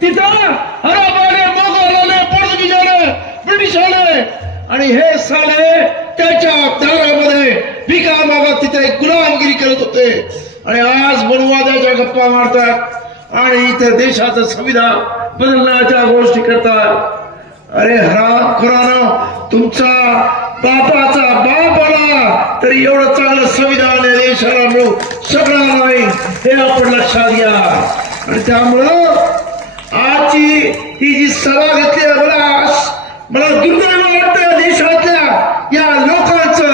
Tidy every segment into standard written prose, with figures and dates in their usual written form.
तिथं हराबाने मोगलाने पोर्तुगीजाने ब्रिटिशाने आणि हे साले त्याच्या दारामध्ये भिका मागत तिथे गुलामगिरी करत होते आणि आज मनुवादाच्या गप्पा मारतात आणि इथे देशाचं संविधान बदलण्याच्या गोष्टी करतात. अरे हराम खोरानो, तुमचा बापाचा बाप आला तरी एवढं चांगलं संविधान या देशाला मिळू शकणार नाही हे आपण लक्षात घ्या. आणि त्यामुळं आजची ही जी सभा घेतली मला दुर्दैव वाटतं देशातल्या या लोकांचं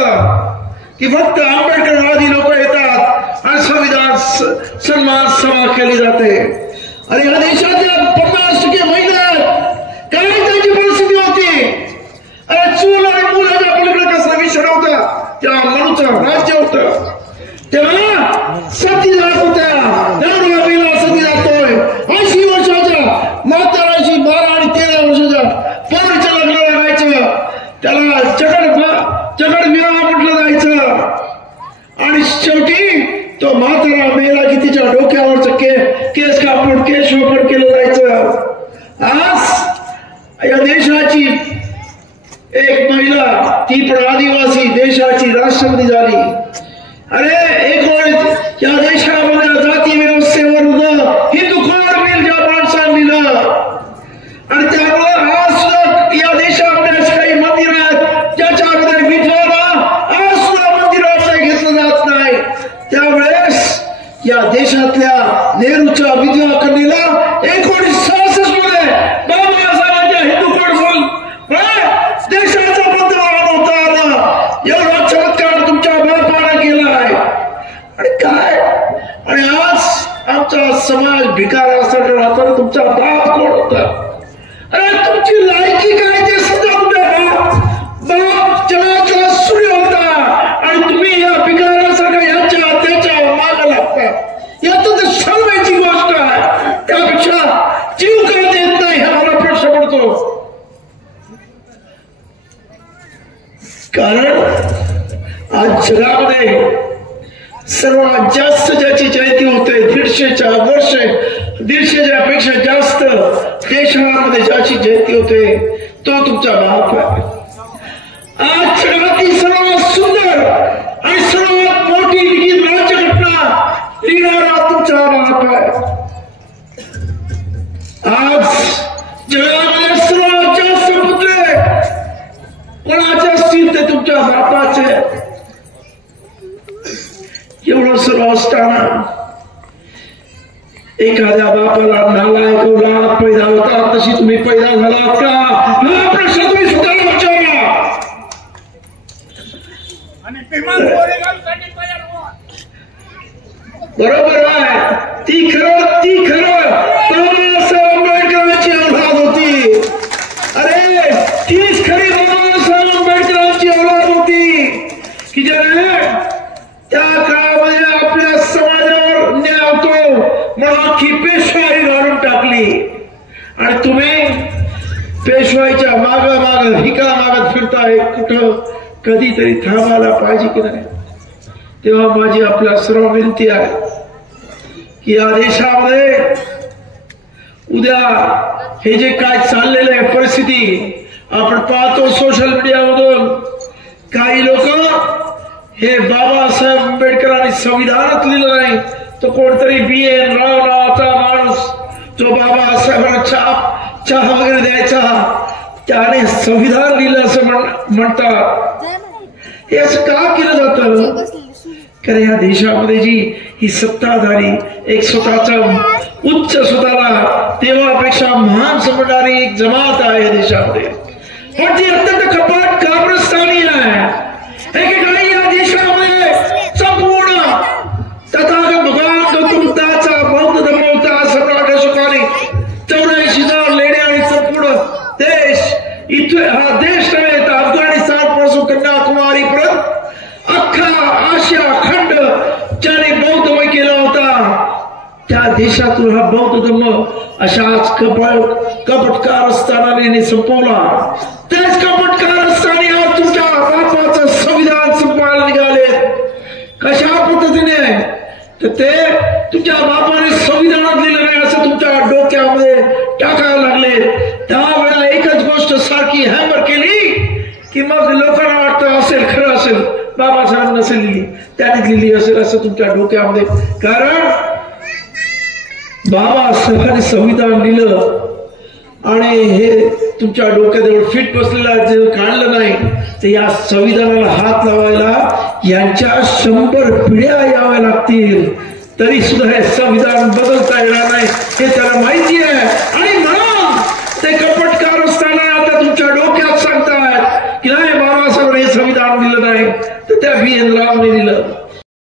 की फक्त आंबेडकरवादी लोक येतात आणि संविधान सन्मान सभा केली जाते. आणि या देशातल्या 50% महिला काय त्यांची परिस्थिती होती. अरे चूल आणि मुलाच्या पलीकडे कसला विषय नव्हता, त्या मनुचं राज्य होतं. तेव्हा सती जात होत्या, नवरा सती जातोय 80 वर्षाच्या म्हाताराशी 12 आणि 13 वर्षाच्या पोरीच्या लग्न लागायचं, त्याला चकड विवाह म्हटलं जायचं. आणि शेवटी तो म्हातारा मेला की तिच्या डोक्यावरच केस कापून केस वखड केलं जायचं. आज या देशाची एक महिला, ती पण आदिवासी, देशाची राष्ट्रपती झाली. अरे एक वेळ या देशामध्ये जाती व्यवस्थेवर हिंदू कोड बिल ज्या माणसांनी लिहिलं आणि त्यामुळे आज सुद्धा या देशामध्ये अशी काही मंदिर आहेत ज्याच्यामध्ये विधवाला आज सुद्धा मंदिरात घेतलं जात नाही. त्यावेळेस या देशातल्या नेहरूच्या विधवा कन्येला 1966 मध्ये बाबासाहेबांच्या हिंदू कोड देशाचा पंतप्रधान होता आला. एवढा चमत्कार तुमच्या बापाने केलाय. आणि काय, आणि आज आमचा समाज भिकाऱ्यासाठी राहतो. तुमचा बाप कोण होता? अरे तुमची लायकी काय ते सुद्धा तुमच्या बाप जगाचा सूर्य होता आणि तुम्ही या भिकाऱ्यासारखा याच्या त्याच्या माग लागता. याचं तर शरमेची गोष्ट आहे. त्यापेक्षा जीव का देत नाही हा मला प्रश्न पडतो. कारण आज जगामध्ये सर्वात जास्त ज्याची जयंती होते 150च्या पेक्षा जास्त देशामध्ये ज्याची जयंती होते तो तुमचा बाप आहे. आज जगातील सर्वात सुंदर आणि सर्वात मोठी लिखित राज्यघटना लिहिणारा तुमचा बाप आहे. आज जगामध्ये सर्वात जास्त मुद्दे कोणाचे असतील ते तुमच्या बापाचे. एवढं सर्व असताना एखाद्या बापाला नालायक मुलात पैदा होता तशी तुम्ही पैदा झालात का हा प्रश्न तुम्ही स्वतःला विचारा. बरोबर आहे, ती खरं बाबासाहेब आंबेडकरांची औलाद होती. अरे तीच खरी बाबासाहेब आंबेडकरांची औलाद होती की ज्याने त्या काळामध्ये आपल्या समाजावर न्याय होतो म्हणून अख्खी पेशवाई घालून टाकली. आणि तुम्ही पेशवाईच्या माग भिका मागत फिरताय. कुठं कधीतरी थांबायला पाहिजे की नाही. तेव्हा माझी आपल्या सर्व विनंती आहे की या देशामध्ये उद्या हे जे काय चाललेलं आहे परिस्थिती आपण पाहतो सोशल मीडियामधून. काही लोक हे बाबासाहेब आंबेडकरांनी संविधानात लिहिलं नाही तो कोणतरी BN राव नावाचा माणूस जो बाबासाहेबांना चहा वगैरे द्यायचा त्याने संविधान लिहिलं असं म्हणतात. हे असं का केलं जातं? कारण या देशामध्ये जी ही सत्ताधारी एक स्वतःचा उच्च स्वतःला देवापेक्षा महान समजणारी एक जमात आहे या देशामध्ये. पण ती अत्यंत कपाट काब्रस्थानी आहे. एकेकाळी या देशामध्ये संपूर्ण तथागत भगवान गौतम बुद्धाचा बौद्ध धर्म होता. सम्राट अशोकाने 84,000 लेणे आणि संपूर्ण देश इथे हा देश नव्हे तर अफगाणिस्तान पासून कन्याकुमारी पर्यंत अख्खा आशिया खंड ज्याने बौद्धमय केला होता त्या देशातून हा बौद्ध धर्म अशाच कपटकार असताना संपवला. त्याच कपटकार असताना आज तुमच्या बापाचं संविधान संपायला निघाले. कशा पद्धतीने तर ते तुमच्या बापाने संविधानात लिहिलं नाही असं तुमच्या डोक्यामध्ये असेल, बाबासाहेब नसेल लिहिली, त्याने लिहिली असेल असं तुमच्या डोक्यामध्ये. कारण बाबासाहेबांनी संविधान लिहिलं आणि हे तुमच्या डोक्याजवळ फिट बसलेला जे काढलं नाही, तर या संविधानाला हात लावायला यांच्या 100 पिढ्या याव्या लागतील, तरी सुद्धा हे संविधान बदलता येणार नाही हे त्याला माहिती आहे. आणि म्हणून ते कपटकार असताना आता तुमच्या डोक्यात सांगतायत की नाही बाबासाहेब हे संविधान दिलं नाही, तर त्या बी एन रावने दिलं.